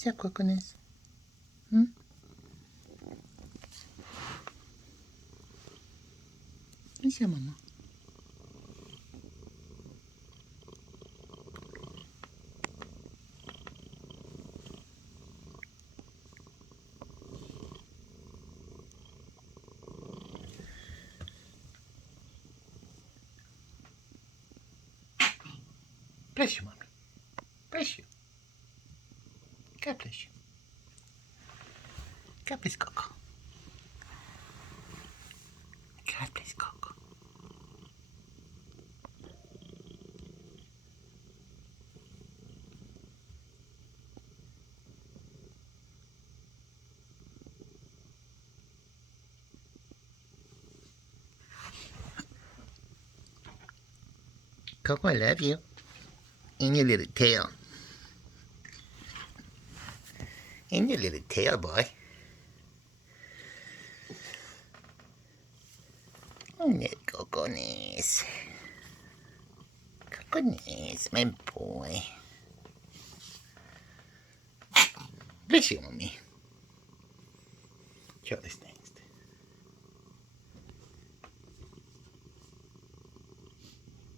What's your coconuts? Hmm? Where's your mama? Bless you, mommy. Bless you. God bless you. God bless Coco. God bless Coco. Coco, I love you. And your little tail. And your little tail, boy. Oh, that coconuts. Coconuts, my boy. Bless you, mommy. Charlie's next.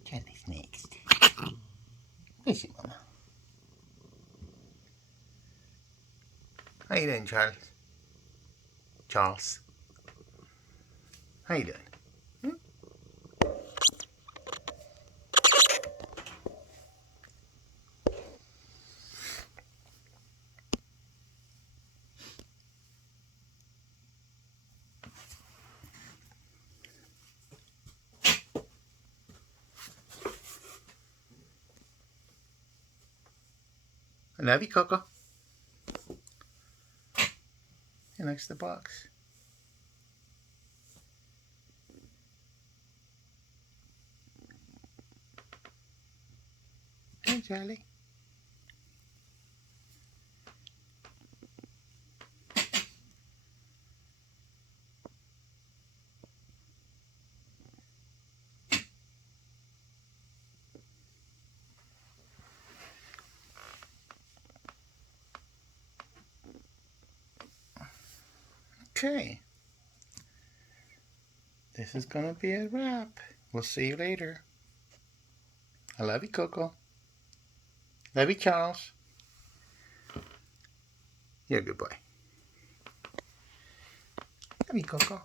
Charlie's next. Bless you, mama. How you doing, Charles? Charles? How you doing? I love you, Coco. He likes the box. Hey, Charlie. Okay. This is gonna be a wrap. We'll see you later. I love you, Coco. Love you, Charles. You're a good boy. Love you, Coco.